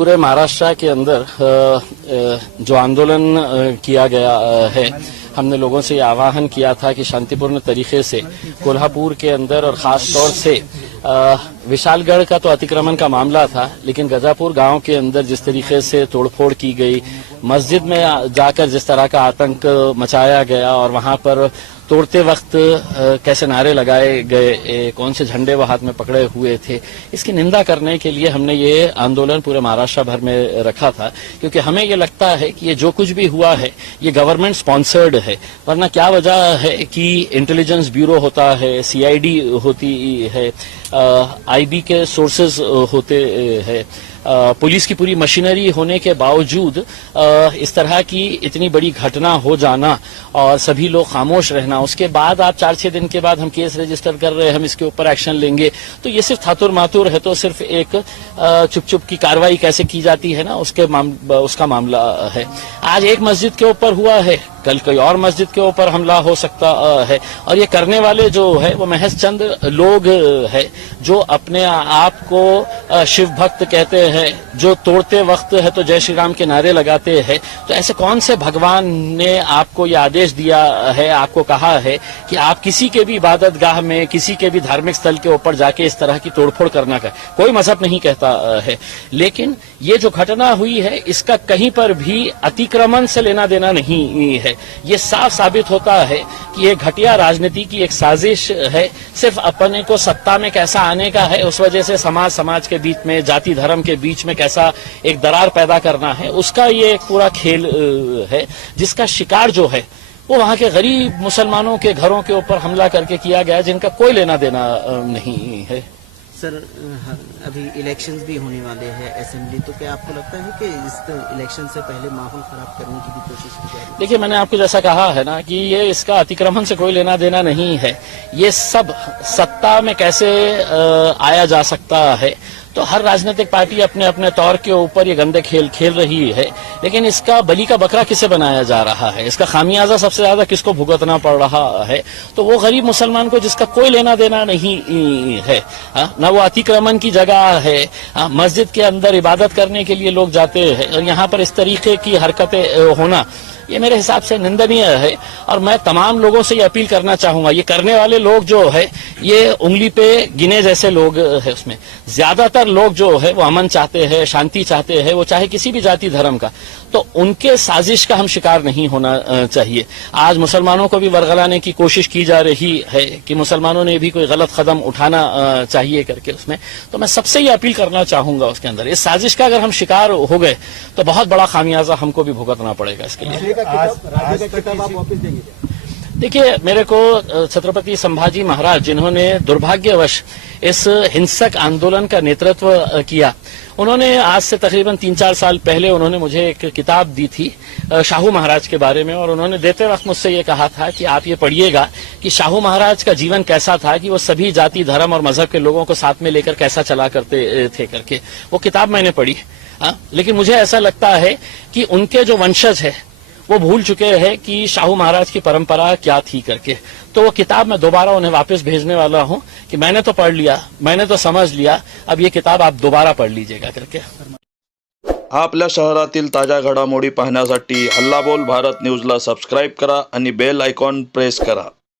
पूरे महाराष्ट्र के अंदर जो आंदोलन किया गया है, हमने लोगों से ये आह्वान किया था कि शांतिपूर्ण तरीके से कोल्हापुर के अंदर और खास तौर से विशालगढ़ का तो अतिक्रमण का मामला था, लेकिन गजापुर गांव के अंदर जिस तरीके से तोड़फोड़ की गई, मस्जिद में जाकर जिस तरह का आतंक मचाया गया और वहां पर तोड़ते वक्त कैसे नारे लगाए गए, कौन से झंडे वो हाथ में पकड़े हुए थे, इसकी निंदा करने के लिए हमने ये आंदोलन पूरे महाराष्ट्र भर में रखा था। क्योंकि हमें ये लगता है कि ये जो कुछ भी हुआ है ये गवर्नमेंट स्पॉन्सर्ड है, वरना क्या वजह है कि इंटेलिजेंस ब्यूरो होता है, सीआईडी होती है, आईबी के सोर्सेज होते हैं, पुलिस की पूरी मशीनरी होने के बावजूद इस तरह की इतनी बड़ी घटना हो जाना और सभी लोग खामोश रहना, उसके बाद आप 4-6 दिन के बाद हम केस रजिस्टर कर रहे हैं, हम इसके ऊपर एक्शन लेंगे, तो ये सिर्फ थातुर मातुर है। तो सिर्फ एक चुप चुप की कार्रवाई कैसे की जाती है ना, उसका मामला है। आज एक मस्जिद के ऊपर हुआ है, कल कोई और मस्जिद के ऊपर हमला हो सकता है, और ये करने वाले जो है वो महज चंद लोग है जो अपने आप को शिव भक्त कहते हैं, जो तोड़ते वक्त है तो जय श्री राम के नारे लगाते हैं। तो ऐसे कौन से भगवान ने आपको ये आदेश दिया है, आपको कहा है कि आप किसी के भी इबादत गाह में, किसी के भी धार्मिक स्थल के ऊपर जाके इस तरह की तोड़फोड़ करना का कोई मजहब नहीं कहता है। लेकिन ये जो घटना हुई है इसका कहीं पर भी अतिक्रमण से लेना देना नहीं है। ये साफ साबित होता है कि ये घटिया राजनीति की एक साजिश है, सिर्फ अपने को सत्ता में कैसा आने का है, उस वजह से समाज के बीच में, जाति धर्म के बीच में कैसा एक दरार पैदा करना है, उसका ये एक पूरा खेल है, जिसका शिकार जो है वो वहां के गरीब मुसलमानों के घरों के ऊपर हमला करके किया गया, जिनका कोई लेना देना नहीं है। सर, अभी इलेक्शंस भी होने वाले हैं असेंबली, तो क्या आपको लगता है कि इस इलेक्शन से पहले माहौल खराब करने की भी कोशिश की जा रही है? देखिए, मैंने आपको जैसा कहा है ना कि ये इसका अतिक्रमण से कोई लेना देना नहीं है। ये सब सत्ता में कैसे आया जा सकता है, तो हर राजनीतिक पार्टी अपने अपने तौर के ऊपर ये गंदे खेल खेल रही है, लेकिन इसका बलि का बकरा किसे बनाया जा रहा है, इसका खामियाजा सबसे ज्यादा किसको भुगतना पड़ रहा है, तो वो गरीब मुसलमान को जिसका कोई लेना देना नहीं है। ना वो अतिक्रमण की जगह है, मस्जिद के अंदर इबादत करने के लिए लोग जाते हैं, और यहाँ पर इस तरीके की हरकतें होना ये मेरे हिसाब से निंदनीय है। और मैं तमाम लोगों से ये अपील करना चाहूंगा, ये करने वाले लोग जो है ये उंगली पे गिने जैसे लोग है, उसमें ज्यादातर लोग जो है वो अमन चाहते हैं, शांति चाहते हैं, वो चाहे किसी भी जाति धर्म का, तो उनके साजिश का हम शिकार नहीं होना चाहिए। आज मुसलमानों को भी वरगलाने की कोशिश की जा रही है कि मुसलमानों ने भी कोई गलत कदम उठाना चाहिए करके उसमें, तो मैं सबसे ये अपील करना चाहूंगा उसके अंदर इस साजिश का अगर हम शिकार हो गए तो बहुत बड़ा खामियाजा हमको भी भुगतना पड़ेगा इसके लिए। देखिए, मेरे को छत्रपति संभाजी महाराज जिन्होंने दुर्भाग्यवश इस हिंसक आंदोलन का नेतृत्व किया, उन्होंने आज से तकरीबन 3-4 साल पहले उन्होंने मुझे एक किताब दी थी शाहू महाराज के बारे में, और उन्होंने देते वक्त मुझसे ये कहा था कि आप ये पढ़िएगा कि शाहू महाराज का जीवन कैसा था, कि वो सभी जाति धर्म और मजहब के लोगों को साथ में लेकर कैसा चला करते थे करके। वो किताब मैंने पढ़ी, लेकिन मुझे ऐसा लगता है कि उनके जो वंशज है वो भूल चुके हैं कि शाहू महाराज की परंपरा क्या थी करके। तो वो किताब मैं दोबारा उन्हें वापस भेजने वाला हूं कि मैंने तो पढ़ लिया, मैंने तो समझ लिया, अब ये किताब आप दोबारा पढ़ लीजिएगा करके। आपल्या शहरातील ताज्या घडामोडी पाहण्यासाठी हल्ला बोल भारत न्यूजला सबस्क्राईब करा आणि बेल आयकॉन प्रेस करा।